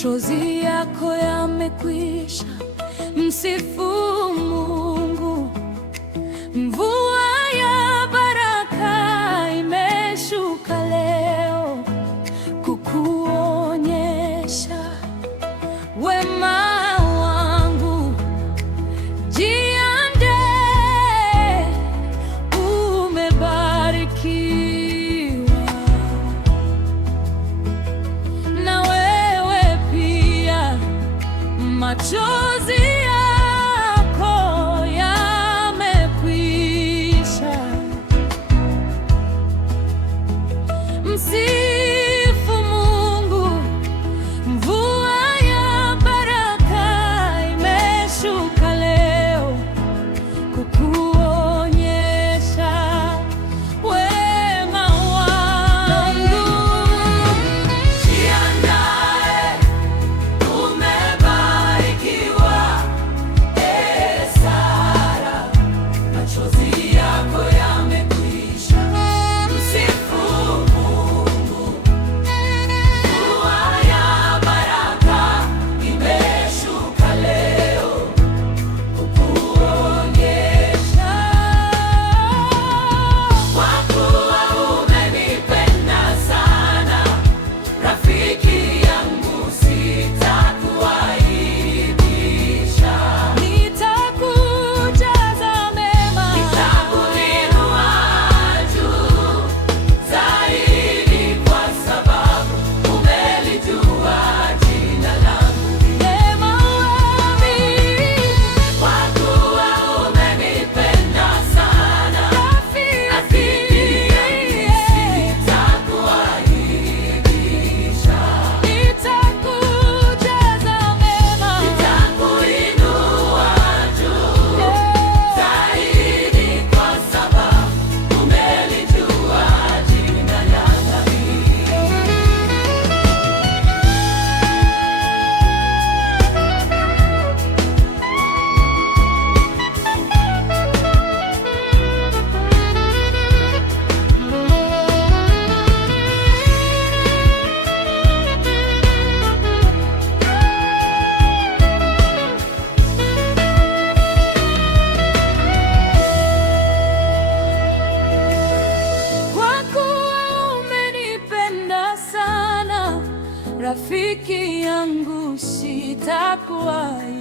machozi yako yamekwisha. Msifu Mungu. Mvua ya baraka imeshuka leo kukuonyesha wema wangu. Jiandae, umebarikiwa. Na wewe pia, machozi yako yamekwisha. Msifu Mungu. Mvua ya baraka imeshuka leo kukuonyesha wema wangu. Jiandae, umebarikiwa. Sara, machozi yako yamekwisha. Msifu Mungu. Mvua ya baraka imeshuka leo kukuonyesha. Kwa kuwa umenipenda sana, rafiki yangu, sitakuaibisha. Nitakujaza mema, nitakuinua juu zaidi, kwa sababu umelijua jina langu. Neema wami, kwa kuwa umenipenda sana, rafiki yangu, sitakuaibisha. Nitakujaza mema, nitakuinua juu zaidi, kwa sababu umelijua jina langu. Kwa kuwa umenipenda sana, rafiki yangu, sitakuaibisha.